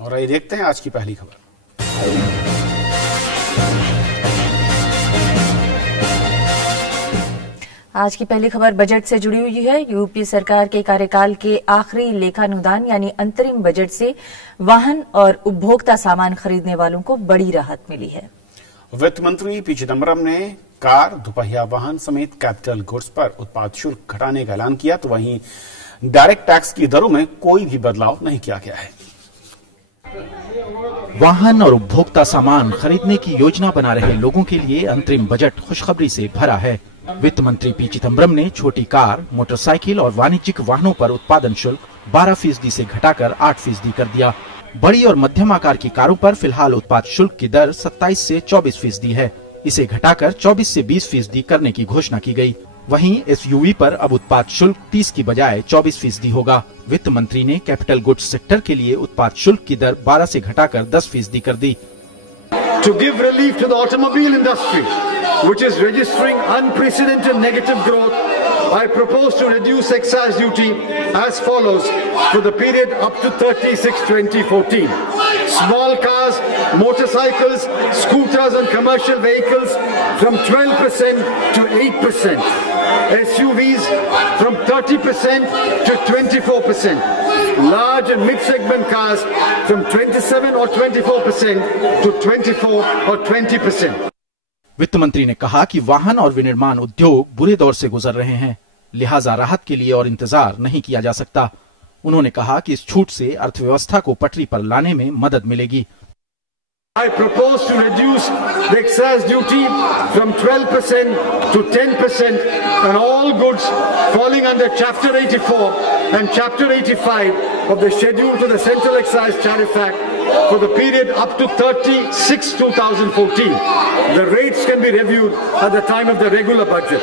और आइए देखते हैं आज की पहली खबर। आज की पहली खबर बजट से जुड़ी हुई है। यूपी सरकार के कार्यकाल के आखिरी लेखानुदान यानी अंतरिम बजट से वाहन और उपभोक्ता सामान खरीदने वालों को बड़ी राहत मिली है। वित्त मंत्री पी चिदम्बरम ने कार, दुपहिया वाहन समेत कैपिटल गुड्स पर उत्पाद शुल्क घटाने का ऐलान किया, तो वहीं डायरेक्ट टैक्स की दरों में कोई भी बदलाव नहीं किया गया है। वाहन और उपभोक्ता सामान खरीदने की योजना बना रहे लोगों के लिए अंतरिम बजट खुशखबरी से भरा है। वित्त मंत्री पी चिदम्बरम ने छोटी कार, मोटरसाइकिल और वाणिज्यिक वाहनों पर उत्पादन शुल्क 12% से घटाकर 8% कर दिया। बड़ी और मध्यम आकार की कारों पर फिलहाल उत्पाद शुल्क की दर 27 से 24% है। इसे घटाकर 24 से 20% करने की घोषणा की गई। वहीं एसयूवी पर अब उत्पाद शुल्क 30 की बजाय 24% होगा। वित्त मंत्री ने कैपिटल गुड्स सेक्टर के लिए उत्पाद शुल्क की दर 12 से घटाकर 10% कर दी। To give relief to the automobile industry, which is registering unprecedented negative growth, I propose to reduce excise duty as follows for the period up to 30/6/2014. Small cars, motorcycles, scooters and commercial vehicles from 12% to 8%. SUVs from 30% to 24%. Large and mid-segment cars from 27 or 24% to 24 or 20%. वित्त मंत्री ने कहा कि वाहन और विनिर्माण उद्योग बुरे दौर से गुजर रहे हैं, लिहाजा राहत के लिए और इंतजार नहीं किया जा सकता। उन्होंने कहा कि इस छूट से अर्थव्यवस्था को पटरी पर लाने में मदद मिलेगी। I propose to reduce the excise duty from 12% to 10% on all goods falling under Chapter 84 and Chapter 85 of the Schedule to the Central Excise Tariff Act for the period up to 30/6/2014. The rates can be reviewed at the time of the regular budget.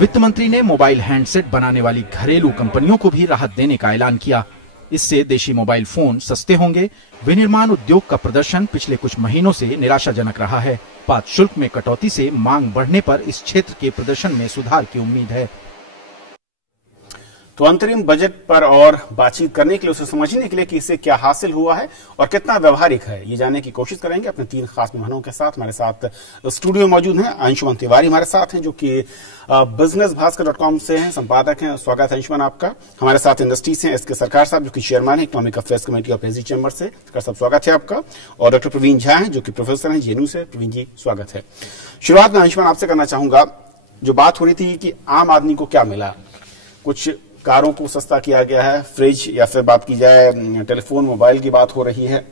वित्त मंत्री ने mobile handset बनाने वाली घरेलू कंपनियों को भी राहत देने का ऐलान किया। इससे देशी मोबाइल फोन सस्ते होंगे। विनिर्माण उद्योग का प्रदर्शन पिछले कुछ महीनों से निराशाजनक रहा है। उत्पाद शुल्क में कटौती से मांग बढ़ने पर इस क्षेत्र के प्रदर्शन में सुधार की उम्मीद है। तो अंतरिम बजट पर और बातचीत करने के लिए, उसे समझने के लिए कि इससे क्या हासिल हुआ है और कितना व्यवहारिक है, ये जानने की कोशिश करेंगे अपने 3 खास मेहमानों के साथ। हमारे साथ स्टूडियो मौजूद हैं अंशुमन तिवारी, हमारे साथ हैं जो कि businessbhaskar.com से हैं, संपादक हैं। स्वागत है अंशुमन आपका। हमारे साथ इंडस्ट्रीज हैं एस के सरकार साहब जो कि चेयरमैन है economic affairs committee of SD chamber से। सरकार साहब स्वागत है आपका। और डॉक्टर प्रवीण झा हैं जो कि प्रोफेसर हैं जेएनयू से। प्रवीण जी स्वागत है। शुरुआत में अंशुमन आपसे करना चाहूंगा, जो बात हो रही थी कि आम आदमी को क्या मिला, कुछ कारों को सस्ता किया गया है, फ्रिज या फिर बात की जाए टेलीफोन मोबाइल की बात हो रही है,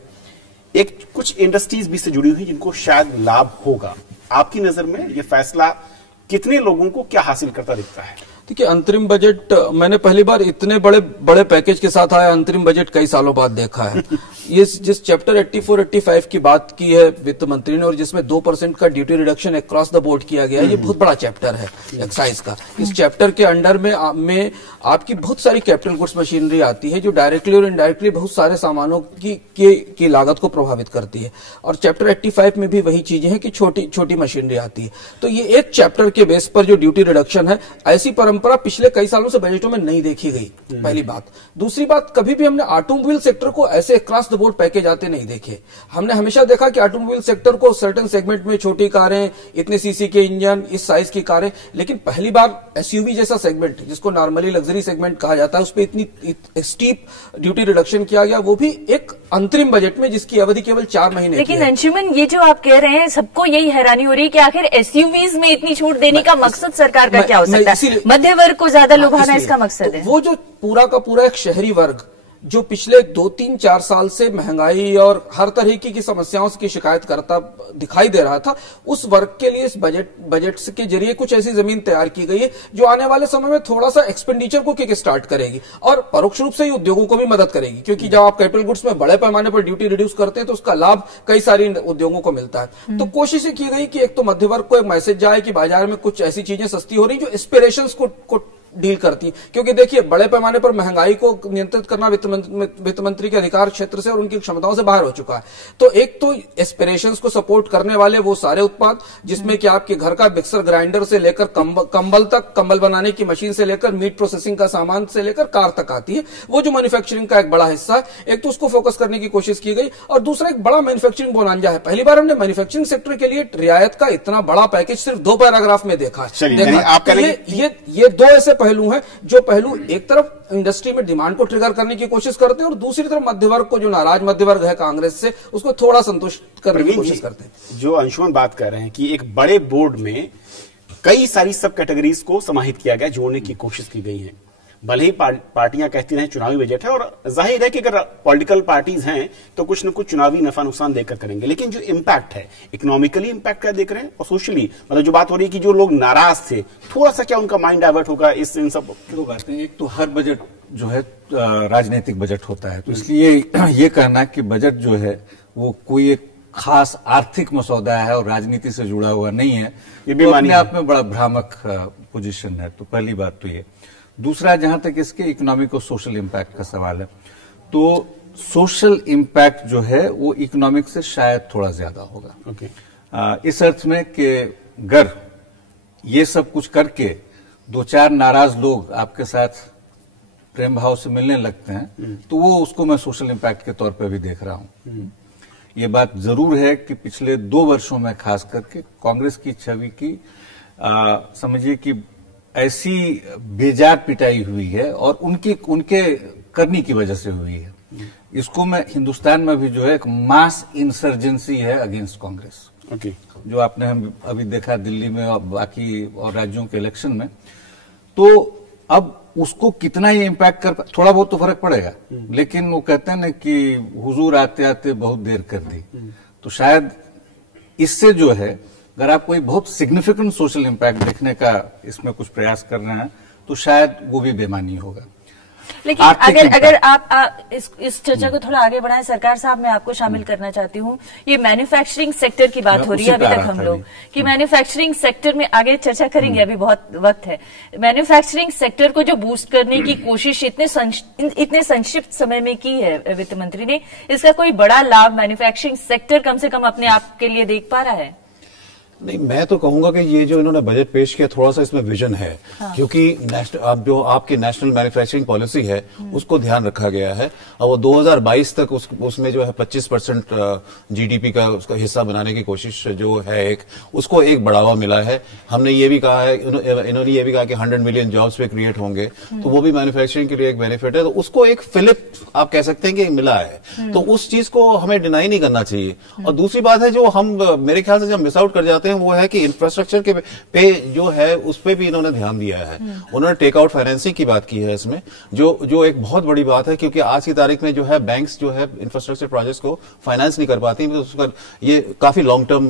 एक कुछ इंडस्ट्रीज भी से जुड़ी हुई जिनको शायद लाभ होगा। आपकी नजर में ये फैसला कितने लोगों को क्या हासिल करता दिखता है? देखिए, अंतरिम बजट मैंने पहली बार इतने बड़े पैकेज के साथ आया अंतरिम बजट कई सालों बाद देखा है। ये जिस चैप्टर 84-85 की बात की है वित्त मंत्री ने और जिसमें 2% का duty reduction across the board किया गया है, ये बहुत बड़ा चैप्टर है एक्साइज का। इस चैप्टर के अंडर में आपकी बहुत सारी कैपिटल गुड्स मशीनरी आती है जो डायरेक्टली और इनडायरेक्टली बहुत सारे सामानों की लागत को प्रभावित करती है। और चैप्टर 85 में भी वही चीजें हैं कि छोटी मशीनरी आती है। तो ये एक चैप्टर के बेस पर जो ड्यूटी रिडक्शन है, ऐसी परंपरा पिछले कई सालों से बजटों में नहीं देखी गई, पहली बात। दूसरी बात, कभी भी हमने ऑटोमोबाइल सेक्टर को ऐसे अक्रॉस द बोर्ड पैकेज आते नहीं देखे। हमने हमेशा देखा कि ऑटोमोबाइल सेक्टर को सर्टेन सेगमेंट में छोटी कारें, इतने सीसी के इंजन, इस साइज की कारें, लेकिन पहली बार एसयूवी जैसा सेगमेंट जिसको नॉर्मली लग्जरी सेगमेंट कहा जाता है, उस पर इतनी स्टीप ड्यूटी रिडक्शन किया गया, वो भी एक अंतरिम बजट में जिसकी अवधि केवल 4 महीने। लेकिन अंशुमन, ये जो आप कह रहे हैं, सबको यही हैरानी हो रही है कि आखिर एसयूवीज में इतनी छूट देने का मकसद सरकार का क्या हो सकता है? मध्य वर्ग को ज्यादा लुभाना इसका मकसद है। वो जो पूरा का पूरा एक शहरी वर्ग जो पिछले 2-3-4 साल से महंगाई और हर तरह की समस्याओं की शिकायत करता दिखाई दे रहा था, उस वर्ग के लिए इस बजट के जरिए कुछ ऐसी जमीन तैयार की गई है जो आने वाले समय में थोड़ा सा एक्सपेंडिचर को किक स्टार्ट करेगी और परोक्ष रूप से ही उद्योगों को भी मदद करेगी। क्योंकि जब आप कैपिटल गुड्स में बड़े पैमाने पर ड्यूटी रिड्यूस करते हैं तो उसका लाभ कई सारी उद्योगों को मिलता है। तो कोशिश की गई कि एक तो मध्य वर्ग को एक मैसेज जाए कि बाजार में कुछ ऐसी चीजें सस्ती हो रही जो एस्पिरेशंस को डील करती हैं, क्योंकि देखिए बड़े पैमाने पर महंगाई को नियंत्रित करना वित्त मंत्री के अधिकार क्षेत्र से और उनकी क्षमताओं से बाहर हो चुका है। तो एक तो एस्पिरेशंस को सपोर्ट करने वाले वो सारे उत्पाद जिसमें कि आपके घर का मिक्सर ग्राइंडर से लेकर कंबल तक, कंबल बनाने की मशीन से लेकर मीट प्रोसेसिंग का सामान से लेकर कार तक आती है, वो जो मैन्युफैक्चरिंग का एक बड़ा हिस्सा है, एक तो उसको फोकस करने की कोशिश की गई और दूसरा एक बड़ा मैन्युफैक्चरिंग बोनांजा है। पहली बार हमने मैन्युफैक्चरिंग सेक्टर के लिए रियायत का इतना बड़ा पैकेज सिर्फ 2 पैराग्राफ में देखा है। ये 2 ऐसे पहलू हैं जो पहलू एक तरफ इंडस्ट्री में डिमांड को ट्रिगर करने की कोशिश करते हैं और दूसरी तरफ मध्य वर्ग को, जो नाराज मध्य वर्ग है कांग्रेस से, उसको थोड़ा संतुष्ट करने की कोशिश करते हैं। जो अंशुमन बात कर रहे हैं कि एक बड़े बोर्ड में कई सारी सब कैटेगरीज को समाहित किया गया, जोड़ने की कोशिश की गई है। भले ही पार्टियां कहती रहे चुनावी बजट है, और जाहिर है कि अगर पॉलिटिकल पार्टीज हैं तो कुछ न कुछ चुनावी नफा नुकसान देकर करेंगे, लेकिन जो इम्पैक्ट है, इकोनॉमिकली इम्पैक्ट क्या देख रहे हैं और सोशली, मतलब जो बात हो रही है कि जो लोग नाराज थे, थोड़ा सा क्या उनका माइंड डाइवर्ट होगा इस इन सब? दो बातें, एक तो हर बजट जो है राजनीतिक बजट होता है, तो इसलिए ये कहना कि बजट जो है वो कोई एक खास आर्थिक मसौदा है और राजनीति से जुड़ा हुआ नहीं है, ये भी अपने आप में बड़ा भ्रामक पोजीशन है। तो पहली बात तो ये। दूसरा, जहां तक इसके इकोनॉमिक और सोशल इम्पैक्ट का सवाल है, तो सोशल इम्पैक्ट जो है वो इकोनॉमिक से शायद थोड़ा ज्यादा होगा। इस अर्थ में कि अगर ये सब कुछ करके 2-4 नाराज लोग आपके साथ प्रेम भाव से मिलने लगते हैं, तो वो उसको मैं सोशल इम्पैक्ट के तौर पर भी देख रहा हूं। ये बात जरूर है कि पिछले 2 वर्षों में खास करके कांग्रेस की छवि की समझिए कि ऐसी बेजार पिटाई हुई है और उनके करनी की वजह से हुई है। इसको मैं हिंदुस्तान में भी जो है एक मास इंसर्जेंसी है अगेंस्ट कांग्रेस, जो आपने हम अभी देखा दिल्ली में और बाकी और राज्यों के इलेक्शन में। तो अब उसको कितना ये इम्पैक्ट कर, थोड़ा बहुत तो फर्क पड़ेगा, लेकिन वो कहते हैं ना कि हुजूर आते आते बहुत देर कर दी, तो शायद इससे जो है अगर आप कोई बहुत सिग्निफिकेंट सोशल इम्पैक्ट देखने का इसमें कुछ प्रयास कर रहे हैं तो शायद वो भी बेमानी होगा। लेकिन अगर आप इस चर्चा को थोड़ा आगे बढ़ाएं, सरकार साहब मैं आपको शामिल करना चाहती हूँ। ये मैन्युफैक्चरिंग सेक्टर की बात हो रही है अभी तक हम लोग कि मैन्युफैक्चरिंग सेक्टर में आगे चर्चा करेंगे, अभी बहुत वक्त है। मैन्युफैक्चरिंग सेक्टर को जो बूस्ट करने की कोशिश इतने संक्षिप्त समय में की है वित्त मंत्री ने, इसका कोई बड़ा लाभ मैन्युफैक्चरिंग सेक्टर कम से कम अपने आप के लिए देख पा रहा है? नहीं, मैं तो कहूंगा कि ये जो इन्होंने बजट पेश किया थोड़ा सा इसमें विजन है। क्योंकि जो आपकी नेशनल मैन्युफैक्चरिंग पॉलिसी है उसको ध्यान रखा गया है और वो 2022 तक उसमें जो है 25% जीडीपी का उसका हिस्सा बनाने की कोशिश जो है उसको एक बढ़ावा मिला है। हमने ये भी कहा है, इन्होंने ये भी कहा कि 100 मिलियन जॉब्स पे क्रिएट होंगे, तो वो भी मैन्युफैक्चरिंग के लिए एक बेनिफिट है। तो उसको एक फिलिप आप कह सकते हैं कि मिला है, तो उस चीज को हमें डिनाई नहीं करना चाहिए। और दूसरी बात है जो हम मेरे ख्याल से जब मिस आउट कर जाते हैं वो है कि इंफ्रास्ट्रक्चर के पे जो है उस पे भी इन्होंने ध्यान दिया है। उन्होंने टेक आउट फाइनेंसिंग की बात की है इसमें, जो एक बहुत बड़ी बात है, क्योंकि आज की तारीख में जो है बैंक्स जो है इंफ्रास्ट्रक्चर प्रोजेक्ट्स को फाइनेंस नहीं कर पाती, तो उसका ये काफी लॉन्ग टर्म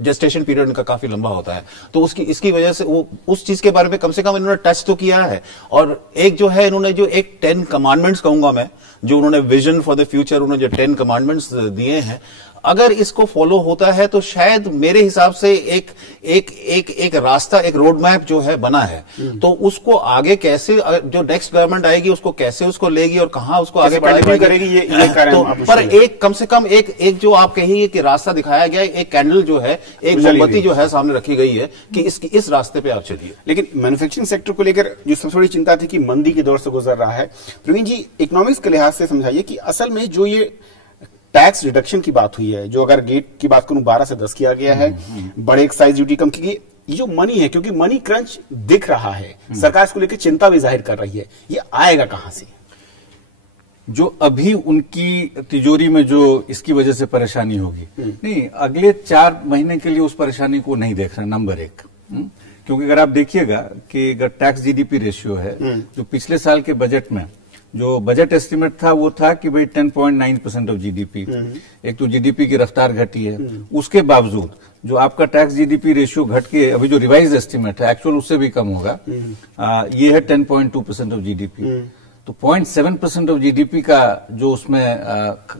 जेस्टेशन पीरियड इनका काफी लंबा होता है। तो इसकी वजह से वो उस चीज के बारे में कम से कम इन्होंने टच तो किया है। और एक जो है इन्होंने जो एक 10 कमांडमेंट्स कहूंगा मैं, जो उन्होंने विजन फॉर द फ्यूचर उन्होंने जो 10 कमांडमेंट्स दिए हैं, अगर इसको फॉलो होता है तो शायद मेरे हिसाब से एक रास्ता, एक रोड मैप जो है बना है। तो उसको आगे कैसे जो नेक्स्ट गवर्नमेंट आएगी उसको कैसे उसको लेगी और कहां उसको आगे बढ़ाएगी ये तो, पर एक कम से कम एक जो आप कहिए कि रास्ता दिखाया गया, एक कैंडल जो है, एक मोमबत्ती जो है सामने रखी गई है कि इस रास्ते पे आप चलिए। लेकिन मैन्युफैक्चरिंग सेक्टर को लेकर जो सबसे बड़ी चिंता थी कि मंदी के दौर से गुजर रहा है, प्रवीण जी इकोनॉमिक्स के लिहाज से समझाइए कि असल में जो ये टैक्स रिडक्शन की बात हुई है, जो अगर गेट की बात करूं 12 से 10 किया गया है, बड़े एक्साइज ड्यूटी कम की गई, ये जो मनी है, क्योंकि मनी क्रंच दिख रहा है, सरकार इसको लेकर चिंता भी जाहिर कर रही है, ये आएगा कहां से? जो अभी उनकी तिजोरी में जो इसकी वजह से परेशानी होगी, नहीं, अगले 4 महीने के लिए उस परेशानी को नहीं देख रहे, नंबर 1। क्योंकि अगर आप देखिएगा कि अगर टैक्स जीडीपी रेशियो है, जो पिछले साल के बजट में जो बजट एस्टिमेट था वो था कि भाई 10.9% ऑफ जीडीपी, एक तो जीडीपी की रफ्तार घटी है, उसके बावजूद जो आपका टैक्स जीडीपी रेशियो घट के अभी जो रिवाइज एस्टिमेट है एक्चुअल उससे भी कम होगा, ये है 10.2% ऑफ जीडीपी। तो 0.7% ऑफ जीडीपी का जो उसमें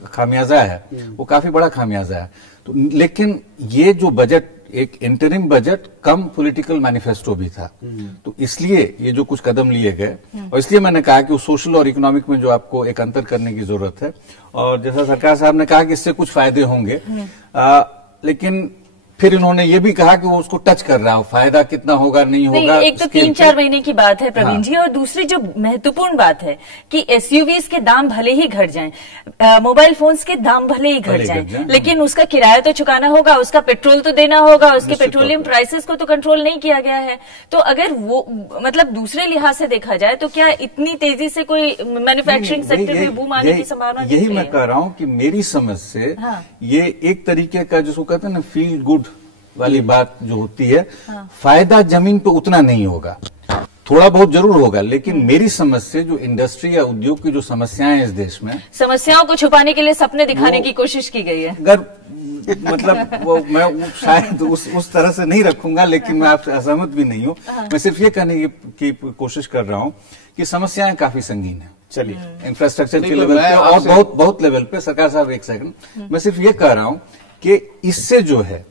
खामियाजा है वो काफी बड़ा खामियाजा है। तो लेकिन ये जो बजट एक इंटरिम बजट कम पॉलिटिकल मैनिफेस्टो भी था। तो इसलिए ये जो कुछ कदम लिए गए, और इसलिए मैंने कहा कि सोशल और इकोनॉमिक में जो आपको एक अंतर करने की जरूरत है, और जैसा सरकार साहब ने कहा कि इससे कुछ फायदे होंगे, लेकिन फिर इन्होंने ये भी कहा कि वो उसको टच कर रहा हो, फायदा कितना होगा नहीं होगा। एक तो 3-4 महीने की बात है प्रवीण जी, और दूसरी जो महत्वपूर्ण बात है कि एसयूवीज के दाम भले ही घट जाएं, मोबाइल फोन्स के दाम भले ही घट जाएं, लेकिन उसका किराया तो चुकाना होगा, उसका पेट्रोल तो देना होगा, उसके पेट्रोलियम प्राइसेस को तो कंट्रोल नहीं किया गया है। तो अगर वो मतलब दूसरे लिहाज से देखा जाए तो क्या इतनी तेजी से कोई मैन्युफैक्चरिंग सेक्टर में बूम आने की संभावना? यही मैं कह रहा हूँ कि मेरी समझ से ये एक तरीके का जिसको कहते हैं ना फील गुड वाली बात जो होती है, फायदा जमीन पे उतना नहीं होगा, थोड़ा बहुत जरूर होगा, लेकिन मेरी समझ से जो इंडस्ट्री या उद्योग की जो समस्याएं हैं इस देश में, समस्याओं को छुपाने के लिए सपने दिखाने की कोशिश की गई है। अगर मतलब वो मैं शायद उस तरह से नहीं रखूंगा, लेकिन मैं आपसे असहमत भी नहीं हूं। मैं सिर्फ ये कहने की कोशिश कर रहा हूं कि समस्याएं काफी संगीन है। चलिए इंफ्रास्ट्रक्चर के लेवल पे और बहुत लेवल पे। सरकार साहब एक सेकंड, मैं सिर्फ ये कह रहा हूं कि इससे जो है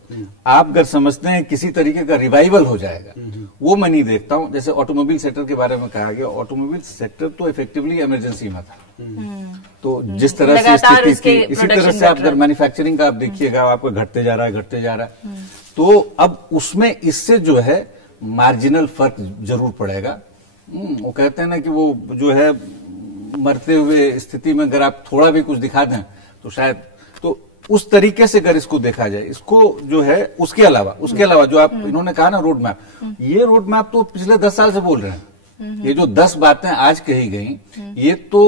आप अगर समझते हैं किसी तरीके का रिवाइवल हो जाएगा, वो मैं नहीं देखता हूं। जैसे ऑटोमोबाइल सेक्टर के बारे में कहा गया, ऑटोमोबाइल सेक्टर तो इफेक्टिवली इमरजेंसी में था। तो जिस तरह से स्थिति थी, इसी तरह से आप अगर मैन्युफैक्चरिंग का आप देखिएगा, आपको घटते जा रहा है। तो अब उसमें इससे जो है मार्जिनल फर्क जरूर पड़ेगा। वो कहते हैं ना कि वो जो है मरते हुए स्थिति में अगर आप थोड़ा भी कुछ दिखा दें तो शायद, तो उस तरीके से अगर इसको देखा जाए, इसको जो है उसके अलावा जो आप इन्होंने कहा ना रोड मैप, ये रोड मैप तो पिछले 10 साल से बोल रहे हैं। ये जो 10 बातें आज कही गई, ये तो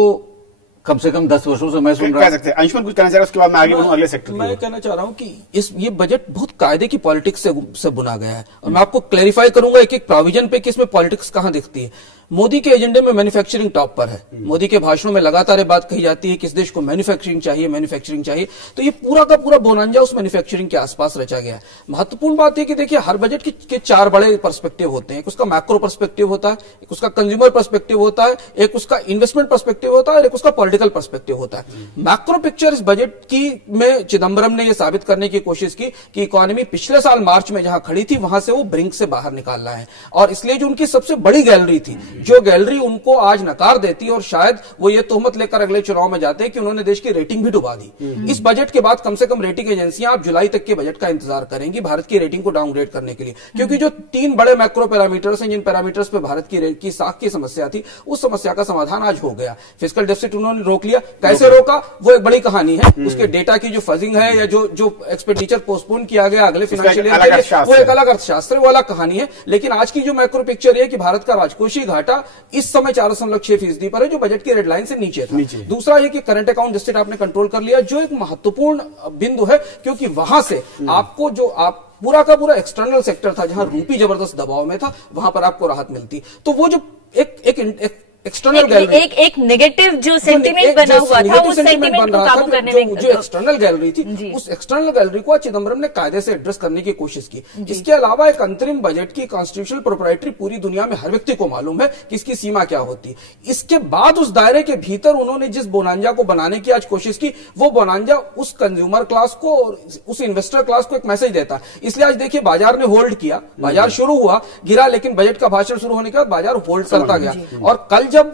कम से कम 10 वर्षों से मैं सुन रहा हूं। अंशुमन कुछ कहना चाह रहा है, उसके बाद मैं आगे बढ़ूं अगले सेक्टर। मैं कहना चाह रहा हूं कि ये बजट बहुत कायदे की पॉलिटिक्स से बुना गया है, और मैं आपको क्लैरिफाई करूंगा एक एक प्रोविजन पे कि इसमें पॉलिटिक्स कहां दिखती है। मोदी के एजेंडे में मैन्युफैक्चरिंग टॉप पर है। मोदी के भाषणों में लगातार ये बात कही जाती है कि इस देश को मैन्युफैक्चरिंग चाहिए। तो ये पूरा का पूरा बोनांजा उस मैन्युफैक्चरिंग के आसपास रचा गया है। महत्वपूर्ण बात है कि देखिए हर बजट के 4 बड़े पर्सपेक्टिव होते हैं। एक उसका मैक्रो पर्सपेक्टिव होता है, एक उसका कंज्यूमर पर्सपेक्टिव होता है, एक उसका इन्वेस्टमेंट पर्सपेक्टिव होता है, और एक उसका पॉलिटिकल पर्सपेक्टिव होता है। मैक्रो पिक्चर इस बजट की में चिदम्बरम ने यह साबित करने की कोशिश की कि इकोनॉमी पिछले साल मार्च में जहां खड़ी थी वहां से वो ब्रिंक से बाहर निकालना है, और इसलिए जो उनकी सबसे बड़ी गैलरी थी, जो गैलरी को आज नकार देती, और शायद वो ये तोहमत लेकर अगले चुनाव में जाते हैं कि उन्होंने देश की रेटिंग भी डुबा दी। इस बजट के बाद कम से कम रेटिंग एजेंसियां आप जुलाई तक के बजट का इंतजार करेंगी भारत की रेटिंग को डाउनग्रेड करने के लिए, क्योंकि जो 3 बड़े मैक्रो पैरामीटर्स हैं, जिन पैरामीटर्स पे भारत की साख की समस्या थी, उस समस्या का समाधान आज हो गया। फिस्कल डेफिसिट उन्होंने रोक लिया। कैसे रोका वो एक बड़ी कहानी है। उसके डेटा की जो फजिंग है या जो एक्सपेंडिचर पोस्टपोन किया गया अगले फाइनेंशियल ईयर के लिए, वो एक अलग अर्थशास्त्र वाला कहानी है। लेकिन आज की जो मैक्रो पिक्चर है कि भारत का राजकोषीय घाटा इस समय 4.6% पर है, जो बजट की रेडलाइन से नीचे था। दूसरा ये कि करंट अकाउंट डेफिसिट आपने कंट्रोल कर लिया, जो एक महत्वपूर्ण बिंदु है, क्योंकि वहां से आपको जो आप पूरा का पूरा एक्सटर्नल सेक्टर था जहां रूपी जबरदस्त दबाव में था, वहां पर आपको राहत मिलती। तो वो जो एक एक्सटर्नल गैलरी, एक नेगेटिव जो सेंटीमेंट बना हुआ था, उस सेंटीमेंट को काबू करने में जो एक्सटर्नल गैलरी थी, उस एक्सटर्नल गैलरी को चिदम्बरम ने कायदे से एड्रेस करने की कोशिश की। इसके अलावा एक अंतरिम बजट की कॉन्स्टिट्यूशनल प्रोप्राइटरी पूरी दुनिया में हर व्यक्ति को मालूम है कि इसकी सीमा क्या होती। इसके बाद उस दायरे के भीतर उन्होंने जिस बोनांजा को बनाने की आज कोशिश की, वो बोनांजा उस कंज्यूमर क्लास को और उस इन्वेस्टर क्लास को एक मैसेज देता। इसलिए आज देखिए बाजार ने होल्ड किया, बाजार शुरू हुआ गिरा, लेकिन बजट का भाषण शुरू होने के बाद बाजार होल्ड करता गया। और कल जब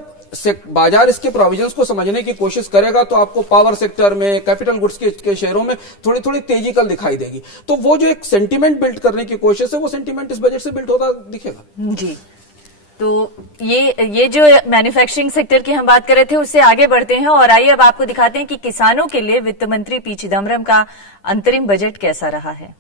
बाजार इसके प्रोविजंस को समझने की कोशिश करेगा तो आपको पावर सेक्टर में, कैपिटल गुड्स के शेयरों में थोड़ी थोड़ी तेजी कल दिखाई देगी। तो वो जो एक सेंटीमेंट बिल्ड करने की कोशिश है, वो सेंटीमेंट इस बजट से बिल्ड होता दिखेगा। जी, तो ये जो मैन्युफैक्चरिंग सेक्टर की हम बात कर रहे थे, उससे आगे बढ़ते हैं और आइए अब आपको दिखाते हैं कि किसानों के लिए वित्त मंत्री पी चिदम्बरम का अंतरिम बजट कैसा रहा है।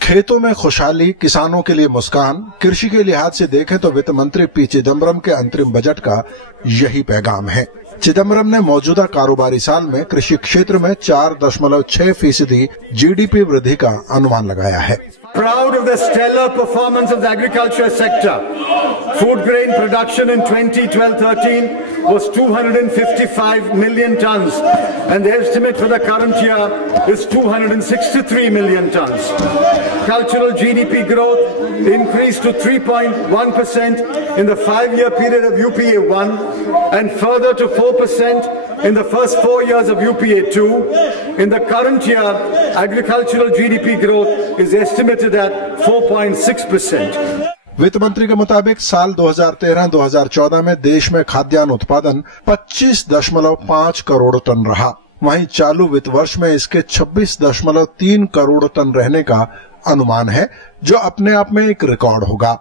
खेतों में खुशहाली, किसानों के लिए मुस्कान। कृषि के लिहाज से देखें तो वित्त मंत्री पी चिदम्बरम के अंतरिम बजट का यही पैगाम है। चिदम्बरम ने मौजूदा कारोबारी साल में कृषि क्षेत्र में 4.6% GDP वृद्धि का अनुमान लगाया है। Proud of the stellar performance of the agriculture sector. Food grain production in 2012-13 was 255 million tons, and the estimate for the current year is 263 million tons. Cultural GDP growth increased to 3.1% in the 5-year period of UPA 1 and further to 4% in the first 4 years of UPA 2. In the current year, agricultural GDP growth is estimated at 4.6%. वित्त मंत्री के मुताबिक साल 2013-2014 में देश में खाद्यान्न उत्पादन 25.5 करोड़ टन रहा। वहीं चालू वित्त वर्ष में इसके 26.3 करोड़ टन रहने का अनुमान है, जो अपने आप में एक रिकॉर्ड होगा।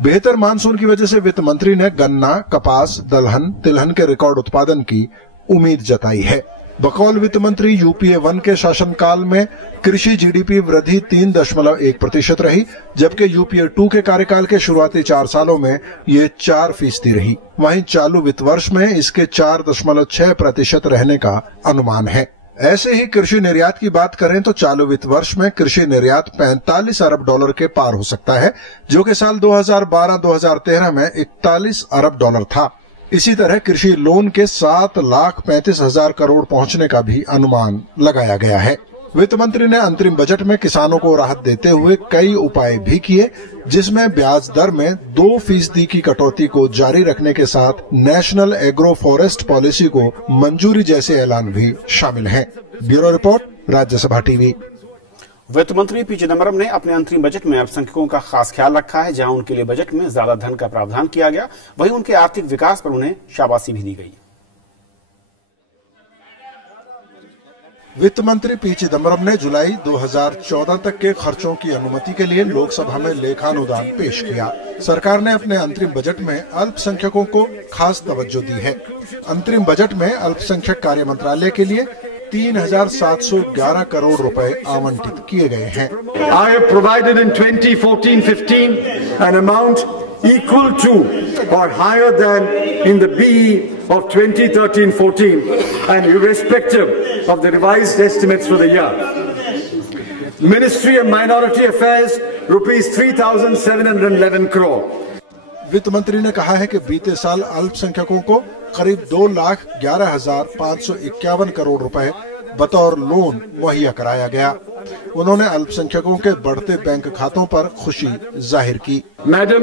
बेहतर मानसून की वजह से वित्त मंत्री ने गन्ना, कपास, दलहन, तिलहन के रिकॉर्ड उत्पादन की उम्मीद जताई है। बकौल वित्त मंत्री यूपीए 1 के शासनकाल में कृषि जीडीपी वृद्धि 3.1% रही, जबकि यूपीए 2 के कार्यकाल के शुरुआती 4 सालों में ये 4% रही। वहीं चालू वित्त वर्ष में इसके 4.6% रहने का अनुमान है। ऐसे ही कृषि निर्यात की बात करें तो चालू वित्त वर्ष में कृषि निर्यात 45 अरब डॉलर के पार हो सकता है, जो कि साल 2012-2013 में 41 अरब डॉलर था। इसी तरह कृषि लोन के 7,35,000 करोड़ पहुंचने का भी अनुमान लगाया गया है। वित्त मंत्री ने अंतरिम बजट में किसानों को राहत देते हुए कई उपाय भी किए, जिसमें ब्याज दर में 2% की कटौती को जारी रखने के साथ नेशनल एग्रो फॉरेस्ट पॉलिसी को मंजूरी जैसे ऐलान भी शामिल हैं। Bureau report, Rajya Sabha TV. वित्त मंत्री पी चिदम्बरम ने अपने अंतरिम बजट में अल्पसंख्यकों का खास ख्याल रखा है। जहां उनके लिए बजट में ज्यादा धन का प्रावधान किया गया, वहीं उनके आर्थिक विकास पर उन्हें शाबाशी भी दी गई। वित्त मंत्री पी चिदम्बरम ने जुलाई 2014 तक के खर्चों की अनुमति के लिए लोकसभा में लेखानुदान पेश किया। सरकार ने अपने अंतरिम बजट में अल्पसंख्यकों को खास तवज्जो दी है। अंतरिम बजट में अल्पसंख्यक कार्य मंत्रालय के लिए 3,711 करोड़ रुपए आवंटित किए गए हैं। I have provided in 2014-15 an amount equal to or higher than in the BE of 2013-14 and irrespective of the revised estimates for the year. Ministry of Minority Affairs rupees 3,711 crore. वित्त मंत्री ने कहा है कि बीते साल अल्पसंख्यकों को करीब 2,11,551 करोड़ रुपए बतौर लोन मुहैया कराया गया। उन्होंने अल्पसंख्यकों के बढ़ते बैंक खातों पर खुशी जाहिर की। Madam,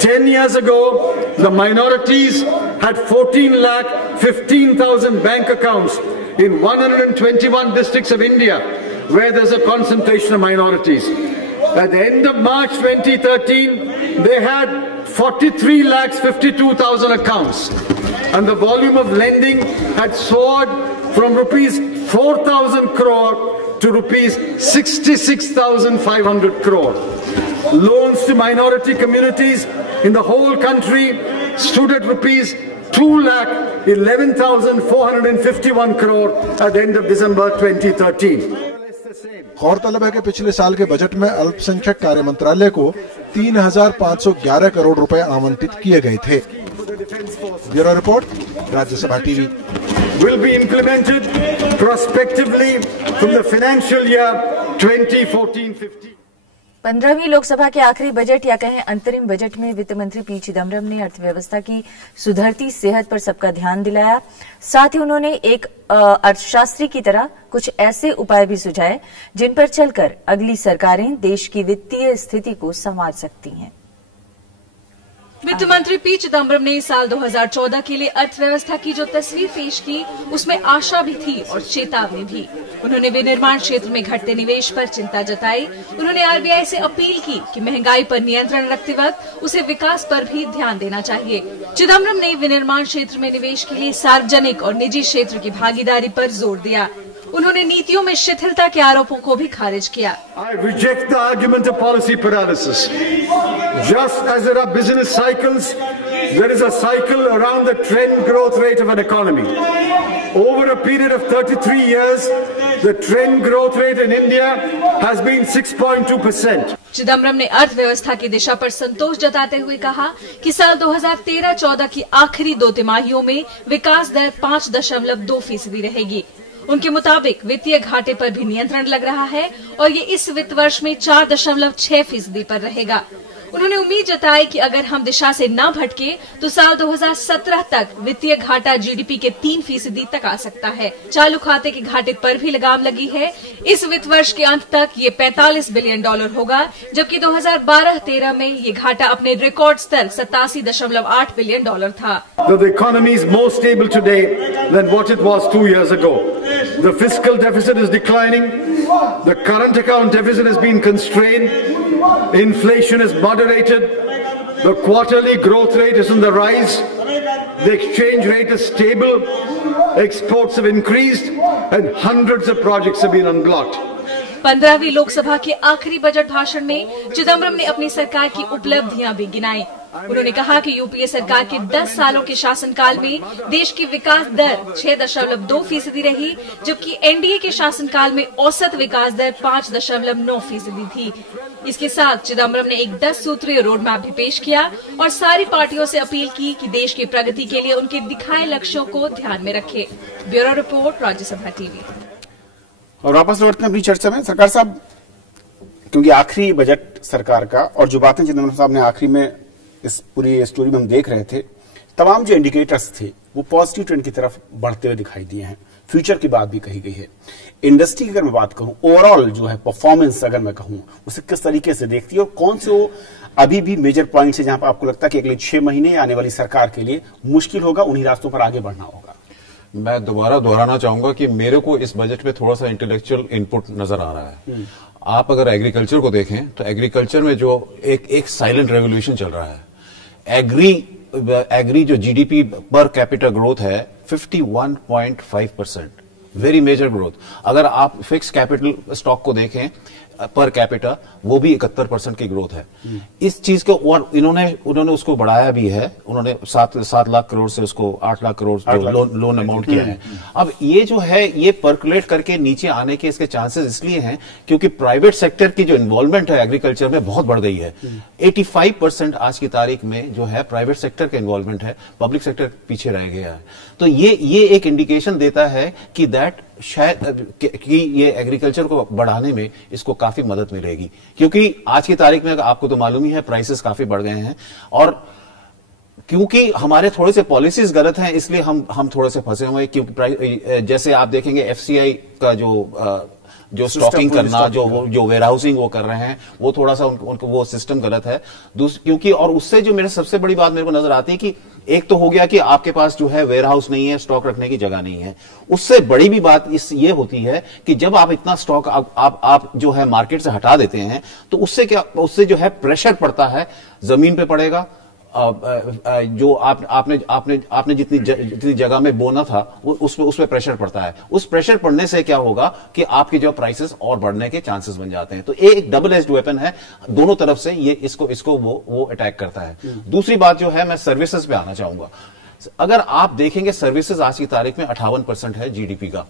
10 years ago, the minorities had 14,15,000 bank accounts in 121 districts of India, where there's a concentration of minorities. At the end of March 2013, they had 43,52,000 accounts, and the volume of lending had soared from rupees 4,000 crore to rupees 66,500 crore. Loans to minority communities in the whole country stood at rupees 2,11,451 crore at the end of December 2013. गौरतलब है कि पिछले साल के budget में अल्पसंख्यक कार्य मंत्रालय को 3,511 करोड़ रुपए आवंटित किए गए थे। Bureau report, Rajya Sabha TV. Will be implemented prospectively from the financial year 2014-15. 15वीं लोकसभा के आखिरी बजट या कहें अंतरिम बजट में वित्त मंत्री पी चिदम्बरम ने अर्थव्यवस्था की सुधरती सेहत पर सबका ध्यान दिलाया। साथ ही उन्होंने एक अर्थशास्त्री की तरह कुछ ऐसे उपाय भी सुझाए जिन पर चलकर अगली सरकारें देश की वित्तीय स्थिति को संवार सकती हैं। वित्त मंत्री पी चिदम्बरम ने साल 2014 के लिए अर्थव्यवस्था की जो तस्वीर पेश की, उसमें आशा भी थी और चेतावनी भी। उन्होंने विनिर्माण क्षेत्र में घटते निवेश पर चिंता जताई। उन्होंने आरबीआई से अपील की कि महंगाई पर नियंत्रण रखते वक्त उसे विकास पर भी ध्यान देना चाहिए। चिदम्बरम ने विनिर्माण क्षेत्र में निवेश के लिए सार्वजनिक और निजी क्षेत्र की भागीदारी पर जोर दिया। उन्होंने नीतियों में शिथिलता के आरोपों को भी खारिज किया। I reject the argument of policy paralysis. Just as there are business cycles, there is a cycle around the trend growth rate of an economy. Over a period of 33 years, the trend growth rate in India has been 6.2%. Chidambaram ने अर्थव्यवस्था की दिशा पर संतोष जताते हुए कहा कि साल 2013-14 की आखिरी 2 तिमाहियों में विकास दर 5.2% रहेगी। उनके मुताबिक वित्तीय घाटे पर भी नियंत्रण लग रहा है और ये इस वित्त वर्ष में 4.6% पर रहेगा। उन्होंने उम्मीद जताई कि अगर हम दिशा से न भटके तो साल 2017 तक वित्तीय घाटा जीडीपी के 3% तक आ सकता है। चालू खाते के घाटे पर भी लगाम लगी है। इस वित्त वर्ष के अंत तक ये $45 बिलियन होगा, जबकि 2012-13 में ये घाटा अपने रिकॉर्ड स्तर $87.8 बिलियन था। The economy is more stable today than what it was 2 years ago. The fiscal deficit is declining. The current account deficit has been constrained. Inflation is moderated. The quarterly growth rate is on the rise. The exchange rate is stable. Exports have increased and hundreds of projects have been unblocked. 15वीं Lok Sabha के आखिरी budget भाषण में चिदम्बरम ने अपनी सरकार की उपलब्धियां भी गिनाई। उन्होंने कहा कि यूपीए सरकार के 10 सालों के शासनकाल में देश की विकास दर 6.2% रही, जबकि एनडीए के शासनकाल में औसत विकास दर 5.9% थी। इसके साथ चिदम्बरम ने एक 10 सूत्रीय रोड मैप भी पेश किया और सारी पार्टियों से अपील की कि देश की प्रगति के लिए उनके दिखाए लक्ष्यों को ध्यान में रखे। Bureau report, Rajya Sabha TV. और वापस लौटते हैं अपनी चर्चा में। सरकार साहब, क्योंकि आखिरी बजट सरकार का और जो बातें चिदम्बरम साहब ने आखिरी में इस पूरी स्टोरी में हम देख रहे थे, तमाम जो इंडिकेटर्स थे वो पॉजिटिव ट्रेंड की तरफ बढ़ते हुए दिखाई दिए हैं। फ्यूचर की बात भी कही गई है। इंडस्ट्री की अगर मैं बात कहूं, ओवरऑल जो है परफॉर्मेंस अगर मैं कहूं, उसे किस तरीके से देखती है और कौन से वो अभी भी मेजर पॉइंट्स है जहां पर आपको लगता है कि अगले 6 महीने आने वाली सरकार के लिए मुश्किल होगा, उन्हीं रास्तों पर आगे बढ़ना होगा? मैं दोबारा दोहराना चाहूंगा कि मेरे को इस बजट में थोड़ा सा इंटेलेक्चुअल इनपुट नजर आ रहा है। आप अगर एग्रीकल्चर को देखें तो एग्रीकल्चर में जो एक साइलेंट रेवोल्यूशन चल रहा है। एग्री जो जीडीपी पर कैपिटा ग्रोथ है 51.5%, वेरी मेजर ग्रोथ। अगर आप फिक्स कैपिटल स्टॉक को देखें पर कैपिटा, वो भी 71% की ग्रोथ है। इस चीज को और उन्होंने उसको बढ़ाया भी है। उन्होंने 7 लाख करोड़ से उसको 8 लाख करोड़ लोन अमाउंट किया है। अब ये जो है ये पर्कुलेट करके नीचे आने के इसके चांसेस इसलिए हैं क्योंकि प्राइवेट सेक्टर की जो इन्वॉल्वमेंट है एग्रीकल्चर में बहुत बढ़ गई है। 85% आज की तारीख में जो है प्राइवेट सेक्टर का इन्वॉल्वमेंट है, पब्लिक सेक्टर पीछे रह गया है। तो ये एक इंडिकेशन देता है कि दैट शायद कि ये एग्रीकल्चर को बढ़ाने में इसको काफी मदद मिलेगी, क्योंकि आज की तारीख में आपको तो मालूम ही है प्राइसेस काफी बढ़ गए हैं। और क्योंकि हमारे थोड़े से पॉलिसीज गलत हैं इसलिए हम थोड़े से फंसे हुए। क्योंकि जैसे आप देखेंगे एफसीआई का जो स्टॉकिंग करना, जो वेयर हाउसिंग वो कर रहे हैं, वो थोड़ा सा उनको वो सिस्टम गलत है। क्योंकि और उससे जो मेरे सबसे बड़ी बात मेरे को नजर आती है कि एक तो हो गया कि आपके पास जो है वेयर हाउस नहीं है, स्टॉक रखने की जगह नहीं है। उससे बड़ी भी बात ये होती है कि जब आप इतना स्टॉक आप जो है मार्केट से हटा देते हैं तो उससे जो है प्रेशर पड़ता है, जमीन पे पड़ेगा। जो आपने जितनी जगह में बोना था उस पे प्रेशर पड़ता है। उस प्रेशर पड़ने से क्या होगा कि आपके जो प्राइसेस और बढ़ने के चांसेस बन जाते हैं। तो एक डबल एज्ड वेपन है, दोनों तरफ से ये इसको वो अटैक करता है। दूसरी बात जो है मैं सर्विसेज पे आना चाहूंगा। अगर आप देखेंगे सर्विसेज आज की तारीख में 58% है जीडीपी का।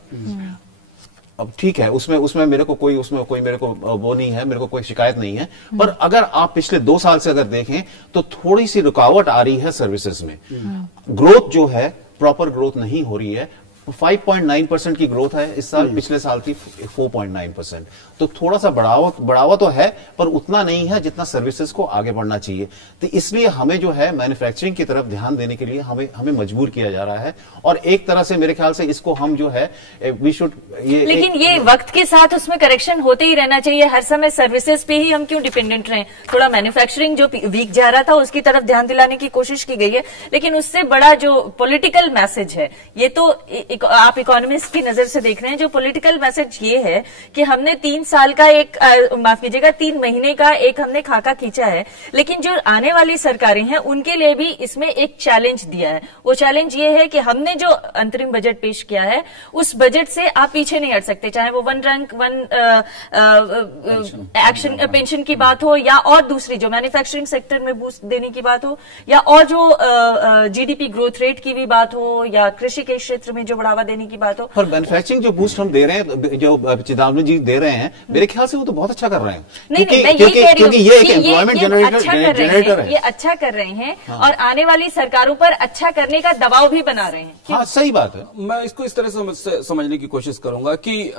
अब ठीक है, उसमें मेरे को कोई मेरे को वो नहीं है, मेरे को कोई शिकायत नहीं है। पर अगर आप पिछले 2 साल से अगर देखें तो थोड़ी सी रुकावट आ रही है सर्विसेज में। ग्रोथ जो है प्रॉपर ग्रोथ नहीं हो रही है। 5.9% की ग्रोथ है इस साल, पिछले साल थी 4.9%। तो थोड़ा सा बढ़ावा तो है पर उतना नहीं है जितना सर्विसेज को आगे बढ़ना चाहिए। तो इसलिए हमें जो है मैन्युफैक्चरिंग की तरफ ध्यान देने के लिए हमें मजबूर किया जा रहा है। और एक तरह से मेरे ख्याल से इसको हम जो है वी शुड लेकिन ये वक्त के साथ उसमें करेक्शन होते ही रहना चाहिए। हर समय सर्विसेज पे ही हम क्यों डिपेंडेंट रहे? थोड़ा मैन्युफैक्चरिंग जो वीक जा रहा था उसकी तरफ ध्यान दिलाने की कोशिश की गई है, लेकिन उससे बड़ा जो पॉलिटिकल मैसेज है, ये तो आप इकोनॉमिस्ट की नजर से देख रहे हैं, जो पॉलिटिकल मैसेज ये है कि हमने 3 साल का एक माफ कीजिएगा 3 महीने का एक हमने खाका खींचा है, लेकिन जो आने वाली सरकारें हैं उनके लिए भी इसमें एक चैलेंज दिया है। वो चैलेंज ये है कि हमने जो अंतरिम बजट पेश किया है उस बजट से आप पीछे नहीं हट सकते, चाहे वो 1 रैंक 1 एक्शन पेंशन की बात हो या और दूसरी जो मैन्युफैक्चरिंग सेक्टर में बूस्ट देने की बात हो या और जो जीडीपी ग्रोथ रेट की भी बात हो या कृषि के क्षेत्र में जो बढ़ावा देने की बात हो। पर मैन्युफैक्चरिंग जो बूस्ट हम दे रहे हैं, जो चिदम्बरम जी दे रहे हैं, मेरे ख्याल से वो तो बहुत अच्छा कर रहे हैं। क्योंकि ये एक एम्प्लॉयमेंट जनरेटर है। ये अच्छा कर रहे हैं और आने वाली सरकारों पर अच्छा करने का दबाव भी बना रहे हैं। हाँ, सही बात है। मैं इसको इस तरह से समझने की कोशिश करूंगा कि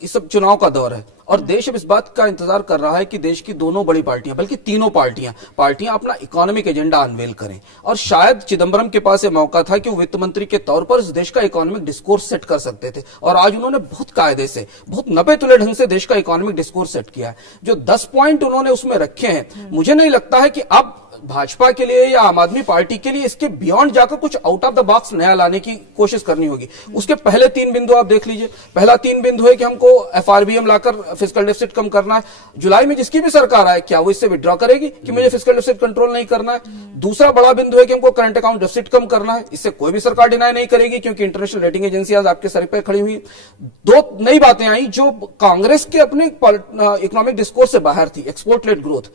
इस सब चुनाव का दौर है और देश अब इस बात का इंतजार कर रहा है कि देश की दोनों बड़ी पार्टियां, बल्कि तीनों पार्टियां अपना इकोनॉमिक एजेंडा अनवेल करें। और शायद चिदम्बरम के पास ये मौका था कि वो वित्त मंत्री के तौर पर इस देश का इकोनॉमिक डिस्कोर्स सेट कर सकते थे और आज उन्होंने बहुत कायदे से, बहुत नब्बे तुले ढंग से देश का इकोनॉमिक डिस्कोर्स सेट किया है। जो 10 पॉइंट उन्होंने उसमें रखे हैं, मुझे नहीं लगता है कि अब भाजपा के लिए या आम आदमी पार्टी के लिए इसके बियॉन्ड जाकर कुछ आउट ऑफ द बॉक्स नया लाने की कोशिश करनी होगी। उसके पहले 3 बिंदु आप देख लीजिए। पहला 3 बिंदु है कि हमको एफआरबीएम लाकर फिस्कल डेफिसिट कम करना है। जुलाई में जिसकी भी सरकार आए, क्या वो इससे विड्रॉ करेगी कि मुझे फिस्कल डेफिसिट कंट्रोल नहीं करना है? दूसरा बड़ा बिंदु है कि हमको करंट अकाउंट डेफिसिट कम करना है। इससे कोई भी सरकार डिनाई नहीं करेगी क्योंकि इंटरनेशनल रेटिंग एजेंसी आज आपके सर पर खड़ी हुई। 2 नई बातें आई जो कांग्रेस के अपने इकोनॉमिक डिस्कोर्स से बाहर थी, एक्सपोर्ट लेड ग्रोथ।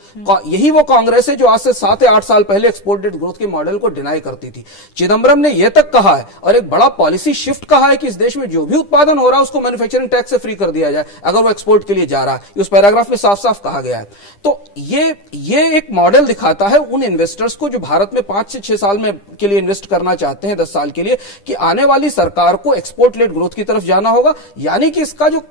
यही वो कांग्रेस है जो आज से 7 या 8 साल पहले एक्सपोर्ट लेड ग्रोथ के मॉडल को डिनाई करती थी। चिदम्बरम ने यह तक कहा है और एक बड़ा पॉलिसी शिफ्ट कहा है कि इस देश में जो भी उत्पादन हो रहा है उसको मैन्युफैक्चरिंग टैक्स से फ्री कर दिया जाए अगर वो एक्सपोर्ट के लिए जा रहा है। उस पैराग्राफ में साफ साफ कहा गया है। तो ये एक मॉडल दिखाता है उन इन्वेस्टर्स को जो भारत में 5 से 6 साल में के लिए इन्वेस्ट करना चाहते हैं, 10 साल के लिए, कि आने वाली सरकार को एक्सपोर्ट लेड ग्रोथ की तरफ जाना होगा। यानी कि इसका जो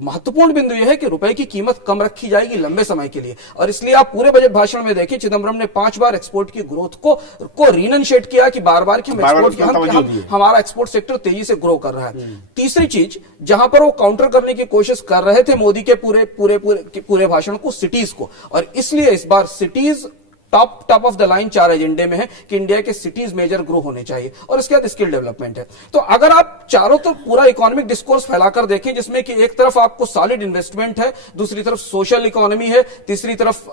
महत्वपूर्ण बिंदु यह है कि रुपए की कीमत कम रखी जाएगी लंबे समय के लिए। और इसलिए आप पूरे बजट भाषण में देखिए चिदम्बरम ने 5 बार एक्सपोर्ट की ग्रोथ को रीनशिएट किया कि बार-बार कि हमारा एक्सपोर्ट सेक्टर तेजी से ग्रो कर रहा है। तीसरी चीज जहां पर वो काउंटर करने की कोशिश कर रहे थे मोदी के पूरे भाषण को, सिटीज को, और इसलिए इस बार cities top of the line 4 एजेंडे में है कि इंडिया के सिटीज मेजर ग्रो होने चाहिए और इसके बाद स्किल डेवलपमेंट है। तो अगर आप चारों तरफ पूरा इकोनॉमिक डिस्कोर्स फैलाकर देखें जिसमें कि एक तरफ आपको सॉलिड इन्वेस्टमेंट है, दूसरी तरफ सोशल इकोनॉमी है, तीसरी तरफ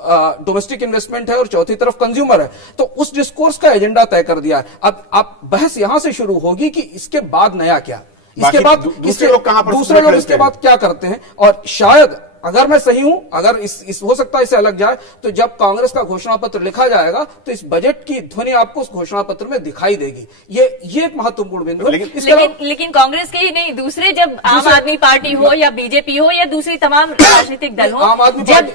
डोमेस्टिक इन्वेस्टमेंट है और चौथी तरफ कंज्यूमर है, तो उस डिस्कोर्स का एजेंडा तय कर दिया है। अब आप बहस यहां से शुरू होगी कि इसके बाद नया क्या, इसके बाद दूसरे लोग इसके बाद क्या करते हैं। और शायद अगर मैं सही हूं, अगर इस हो सकता है इसे अलग जाए, तो जब कांग्रेस का घोषणा पत्र लिखा जाएगा तो इस बजट की ध्वनि आपको उस घोषणा पत्र में दिखाई देगी। ये एक महत्वपूर्ण बिंदु है। लेकिन कांग्रेस के ही नहीं, दूसरे जब आम आदमी पार्टी हो या बीजेपी हो या दूसरी तमाम राजनीतिक दल हो,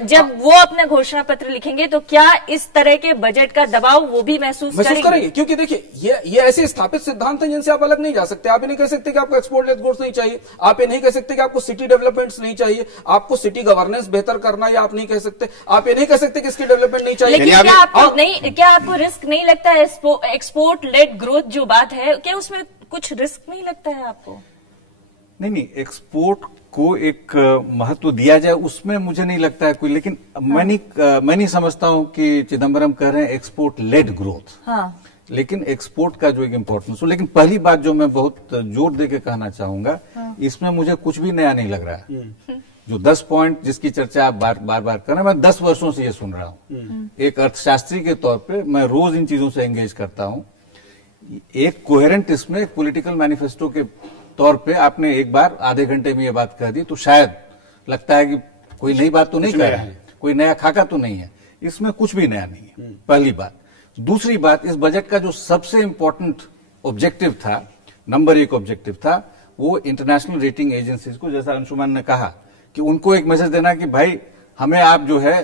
जब वो अपना घोषणा पत्र लिखेंगे तो क्या इस तरह के बजट का दबाव वो भी महसूस करेंगे? क्योंकि देखिए ये ऐसे स्थापित सिद्धांत हैं जिनसे आप अलग नहीं जा सकते। आप ये नहीं कह सकते कि आपको एक्सपोर्ट लेड ग्रोथ नहीं चाहिए, आप ये नहीं कह सकते कि आपको सिटी डेवलपमेंट्स नहीं चाहिए, आपको सिटी गवर्नेंस बेहतर करना, या आप नहीं कह सकते, आप ये नहीं कह सकते कि इसकी डेवलपमेंट नहीं चाहिए। लेकिन क्या आपको रिस्क नहीं लगता है एक्सपोर्ट लेड ग्रोथ जो बात है, क्या उसमें कुछ रिस्क नहीं लगता है आपको? नहीं, एक्सपोर्ट को एक महत्व दिया जाए उसमें मुझे नहीं लगता है कोई, लेकिन मैं नहीं समझता हूं कि चिदम्बरम कह रहे हैं एक्सपोर्ट लेड ग्रोथ। लेकिन एक्सपोर्ट का जो एक इम्पोर्टेंस हो, लेकिन पहली बात जो मैं बहुत जोर देके कहना चाहूंगा, इसमें मुझे कुछ भी नया नहीं लग रहा है। जो 10 पॉइंट जिसकी चर्चा आप बार बार कर रहे हैं, मैं 10 वर्षों से ये सुन रहा हूं। एक अर्थशास्त्री के तौर पे मैं रोज इन चीजों से एंगेज करता हूं। एक कोहेरेंट इसमें एक पॉलिटिकल मैनिफेस्टो के तौर पे आपने एक बार आधे घंटे में ये बात कह दी तो शायद लगता है कि कोई नई बात तो नहीं कह रहा है, कोई नया खाका तो नहीं है। इसमें कुछ भी नया नहीं है, पहली बात। दूसरी बात, इस बजट का जो सबसे इंपॉर्टेंट ऑब्जेक्टिव था, नंबर 1 ऑब्जेक्टिव था, वो इंटरनेशनल रेटिंग एजेंसीज को, जैसा अंशुमान ने कहा, कि उनको एक मैसेज देना कि भाई हमें आप जो है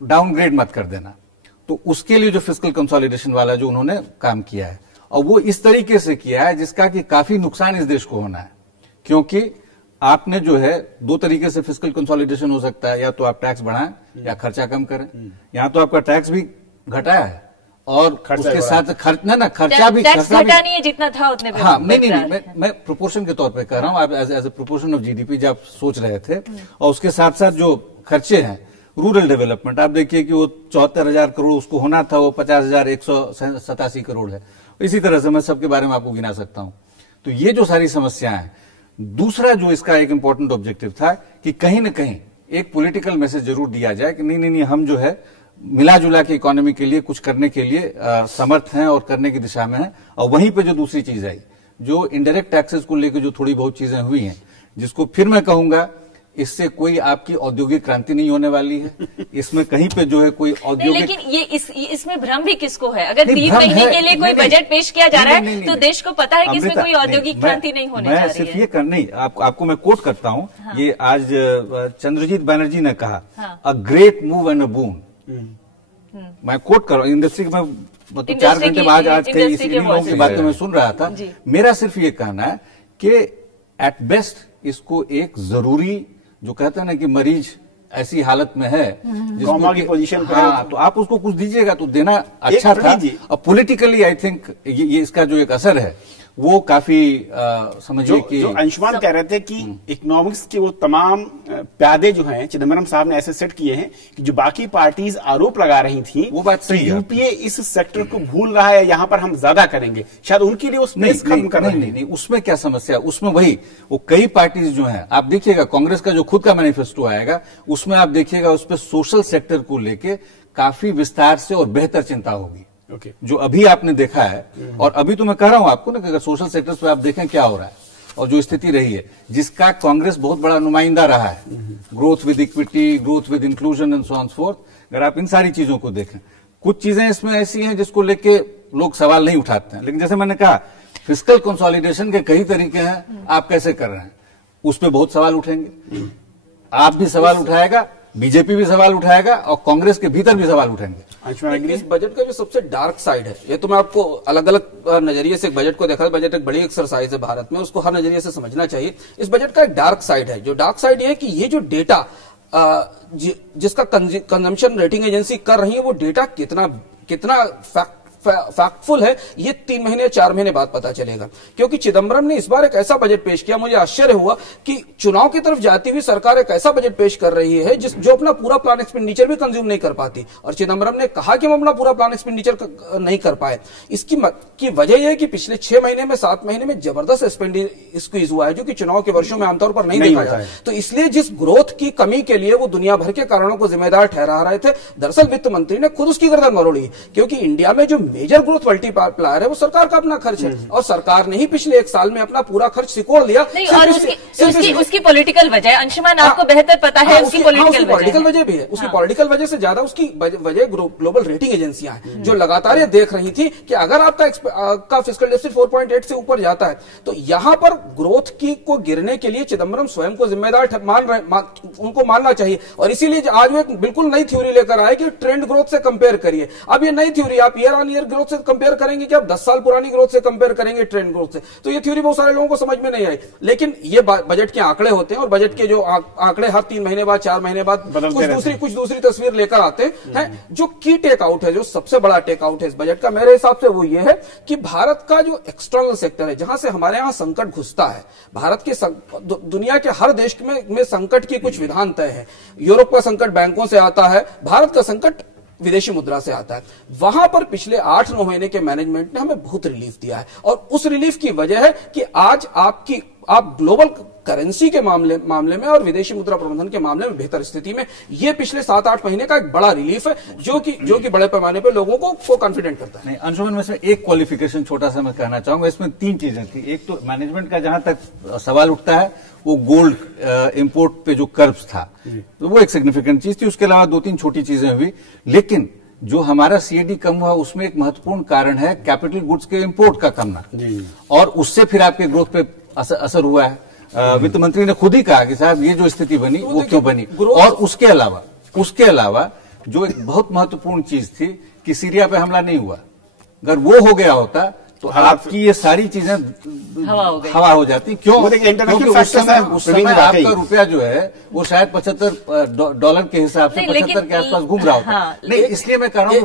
डाउनग्रेड मत कर देना। तो उसके लिए जो फिस्कल कंसोलिडेशन वाला जो उन्होंने काम किया है, और वो इस तरीके से किया है जिसका कि काफी नुकसान इस देश को होना है। क्योंकि आपने जो है 2 तरीके से फिस्कल कंसोलिडेशन हो सकता है, या तो आप टैक्स बढ़ाएं या खर्चा कम करें। यहां तो आपका टैक्स भी घटाया है और उसके साथ खर्चा भी घटा नहीं है जितना था उतने पे। हाँ, नहीं, मैं प्रोपोर्शन के तौर पे कर रहा हूँ। आप as a proportion of GDP जब आप सोच रहे थे, और उसके साथ साथ जो खर्चे हैं रूरल डेवलपमेंट, आप देखिए कि वो 74,000 करोड़ उसको होना था, वो 50,187 करोड़ है। इसी तरह से मैं सबके बारे में आपको गिना सकता हूं। तो ये जो सारी समस्याएं हैं। दूसरा जो इसका एक इंपॉर्टेंट ऑब्जेक्टिव था कि कहीं ना कहीं एक पॉलिटिकल मैसेज जरूर दिया जाए कि नहीं, हम जो है मिला जुला के इकोनॉमी के लिए कुछ करने के लिए समर्थ हैं और करने की दिशा में है। और वहीं पे जो दूसरी चीज आई, जो इनडायरेक्ट टैक्सेस को लेकर जो थोड़ी बहुत चीजें हुई हैं, जिसको फिर मैं कहूंगा इससे कोई आपकी औद्योगिक क्रांति नहीं होने वाली है। इसमें कहीं पे जो है कोई औद्योगिक, लेकिन ये इसमें भ्रम भी किसको है? अगर 3 महीने के लिए कोई बजट पेश किया जा रहा है तो देश को पता है कि इसमें कोई औद्योगिक क्रांति नहीं होने जा रही है। मैं सिर्फ ये नहीं, आपको मैं कोट करता हूँ। ये आज चंद्रजीत बैनर्जी ने कहा, a great move and a boon. मैं कोट कर रहा हूँ, इंडस्ट्री में मतलब 4 घंटे बाद आज कई लोगों की बातें मैं सुन रहा था। मेरा सिर्फ ये कहना है कि एट बेस्ट इसको एक जरूरी, जो कहते हैं ना कि मरीज ऐसी हालत में है कोमा की पोजीशन पे, हाँ, तो आप उसको कुछ दीजिएगा तो देना अच्छा था। और पॉलिटिकली आई थिंक ये इसका जो एक असर है वो काफी समझिए कि जो अंशुमान कह रहे थे कि इकोनॉमिक्स के वो तमाम प्यादे जो हैं चिदम्बरम साहब ने ऐसे सेट किए हैं कि जो बाकी पार्टीज आरोप लगा रही थी, वो बात सही है। यूपीए इस सेक्टर को भूल रहा है, यहाँ पर हम ज्यादा करेंगे, शायद उनके लिए वो स्पेस खत्म कर रहे हैं। नहीं, उसमें क्या समस्या, उसमें वही वो कई पार्टीज जो हैं, आप देखिएगा कांग्रेस का जो खुद का मैनिफेस्टो आएगा उसमें आप देखिएगा उस पर सोशल सेक्टर को लेके काफी विस्तार से और बेहतर चिंता होगी। जो अभी आपने देखा है, और अभी तो मैं कह रहा हूं आपको ना कि अगर सोशल सेक्टर्स पे आप देखें क्या हो रहा है और जो स्थिति रही है, जिसका कांग्रेस बहुत बड़ा नुमाइंदा रहा है, growth with equity, growth with inclusion and so on so fourth, अगर आप इन सारी चीजों को देखें, कुछ चीजें इसमें ऐसी हैं जिसको लेके लोग सवाल नहीं उठाते हैं। लेकिन जैसे मैंने कहा, फिस्कल कंसोलिडेशन के कई तरीके हैं, आप कैसे कर रहे हैं उस पर बहुत सवाल उठेंगे। आप भी सवाल उठाएगा, बीजेपी भी सवाल उठाएगा और कांग्रेस के भीतर भी सवाल उठेंगे। इस बजट का जो सबसे डार्क साइड है, ये तो मैं आपको अलग अलग नजरिए से बजट को देखा, बजट एक बड़ी एक्सरसाइज है भारत में, उसको हर नजरिए से समझना चाहिए। इस बजट का एक डार्क साइड है, जो डार्क साइड ये है कि ये जो डेटा जिसका कंजम्पशन रेटिंग एजेंसी कर रही है, वो डेटा कितना फैक्टफुल है, ये 3 महीने 4 महीने बाद पता चलेगा। क्योंकि चिदम्बरम ने इस बार एक ऐसा बजट पेश किया, मुझे आश्चर्य हुआ कि चुनाव की तरफ जाती हुई सरकार एक ऐसा बजट पेश कर रही है जो अपना पूरा प्लान एक्सपेंडिचर भी कंज्यूम नहीं कर पाती। और चिदम्बरम ने कहा कि हम अपना पूरा प्लान एक्सपेंडिचर नहीं कर पाए। इसकी वजह यह है कि पिछले 6 महीने में 7 महीने में जबरदस्त स्क्वीज हुआ है, जो कि चुनाव के वर्षों में आमतौर पर नहीं देखा जाता। तो इसलिए जिस ग्रोथ की कमी के लिए वो दुनिया भर के कारणों को जिम्मेदार ठहरा रहे थे, दरअसल वित्त मंत्री ने खुद उसकी गर्दन मरोड़ी, क्योंकि इंडिया में जो मेजर ग्रोथ मल्टीप्लायर है वो सरकार का अपना खर्च है, और सरकार ने ही पिछले 1 साल में अपना पूरा खर्च सिकोड़ लिया। और उसकी पॉलिटिकल वजह, अंशुमान आपको बेहतर पता है, उसकी पॉलिटिकल वजह भी है। उसकी पॉलिटिकल वजह से ज्यादा उसकी वजह ग्लोबल रेटिंग एजेंसियां हैं, जो लगातार ये देख रही थी कि अगर आपका फिस्कल डेफिसिट 4.8 से ऊपर जाता है तो यहां पर ग्रोथ को गिरने के लिए चिदम्बरम स्वयं को जिम्मेदार उनको मानना चाहिए। और इसीलिए आज वो एक बिल्कुल नई थ्योरी लेकर आए कि ट्रेंड ग्रोथ से कंपेयर करिए। अब ये नई थ्योरी आप ईयर ऑन ईयर ग्रोथ से कंपेयर करेंगे कि आप 10 साल पुरानी ग्रोथ से कंपेयर करेंगे ट्रेंड ग्रोथ से, तो ये थ्योरी बहुत सारे लोगों को समझ में नहीं आई। लेकिन ये बजट के आंकड़े होते हैं, और बजट के जो आंकड़े हर 3 महीने बाद 4 महीने बाद कुछ दूसरी तस्वीर लेकर आते हैं। जो की टेक आउट है, जो सबसे बड़ा टेक आउट है इस बजट का, मेरे हिसाब से वो ये है कि भारत का जो एक्सटर्नल सेक्टर है, जहां से हमारे यहां संकट घुसता है, भारत के दुनिया के हर देश में संकट की कुछ विधान तय है। यूरोप का संकट बैंकों से आता है, भारत का संकट विदेशी मुद्रा से आता है। वहां पर पिछले 8-9 महीने के मैनेजमेंट ने हमें बहुत रिलीफ दिया है, और उस रिलीफ की वजह है कि आज आप ग्लोबल करेंसी के मामले में और विदेशी मुद्रा प्रबंधन के मामले में बेहतर स्थिति में, ये पिछले 7-8 महीने का एक बड़ा रिलीफ है, जो कि बड़े पैमाने पर लोगों को कॉन्फिडेंट करता है। नहीं, अंशुमन में से एक क्वालिफिकेशन छोटा सा मैं कहना चाहूंगा। इसमें 3 चीजें थी। एक तो मैनेजमेंट का जहां तक सवाल उठता है, वो गोल्ड इंपोर्ट पे जो कर्ज था, तो वो एक सिग्निफिकेंट चीज थी। उसके अलावा 2-3 छोटी चीजें हुई, लेकिन जो हमारा सीएडी कम हुआ उसमें एक महत्वपूर्ण कारण है कैपिटल गुड्स के इंपोर्ट का कमना, और उससे फिर आपके ग्रोथ पे असर हुआ है। वित्त मंत्री ने खुद ही कहा कि साहब ये जो स्थिति बनी वो क्यों बनी। और उसके अलावा जो एक बहुत महत्वपूर्ण चीज थी कि सीरिया पे हमला नहीं हुआ, अगर वो हो गया होता तो आपकी ये सारी चीजें हवा हो जाती। क्यों? क्योंकि उस समय आपका रुपया जो है वो शायद $75 के हिसाब से 75 के आसपास घूम रहा होता। नहीं, इसलिए मैं कह रहा हूँ।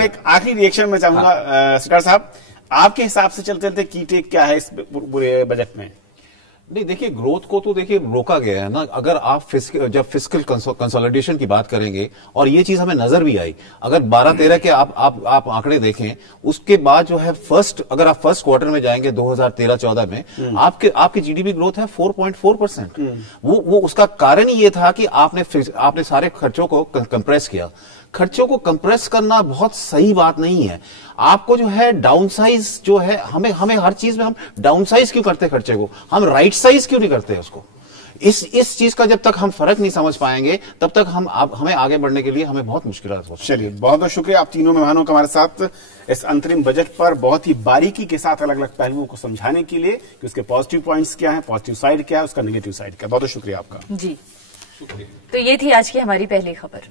एक आखिरी रिएक्शन में चाहूंगा सिटार साहब, आपके हिसाब से चलते की टेक क्या है इस पूरे बजट में? नहीं, देखिए, ग्रोथ को तो देखिए रोका गया है ना। अगर आप जब फिस्कल कंसोलिडेशन की बात करेंगे, और ये चीज हमें नजर भी आई, अगर 12-13 के आप आंकड़े देखें, उसके बाद जो है अगर आप फर्स्ट क्वार्टर में जाएंगे 2013-14 में, आपकी जीडीपी ग्रोथ है 4.4%। वो उसका कारण ही ये था कि आपने सारे खर्चों को कंप्रेस किया। खर्चों को कंप्रेस करना बहुत सही बात नहीं है। आपको जो है डाउनसाइज जो है, हमें हर चीज में हम डाउनसाइज क्यों करते खर्चे को, हम राइट साइज क्यों नहीं करते उसको? इस चीज का जब तक हम फर्क नहीं समझ पाएंगे, तब तक हमें आगे बढ़ने के लिए हमें बहुत मुश्किलात हो। चलिए, बहुत बहुत शुक्रिया आप तीनों मेहमानों का हमारे साथ इस अंतरिम बजट पर बहुत ही बारीकी के साथ अलग अलग पहलुओं को समझाने के लिए, कि उसके पॉजिटिव पॉइंट्स क्या है, पॉजिटिव साइड क्या है, उसका नेगेटिव साइड क्या है। बहुत बहुत शुक्रिया आपका। जी, तो ये थी आज की हमारी पहली खबर।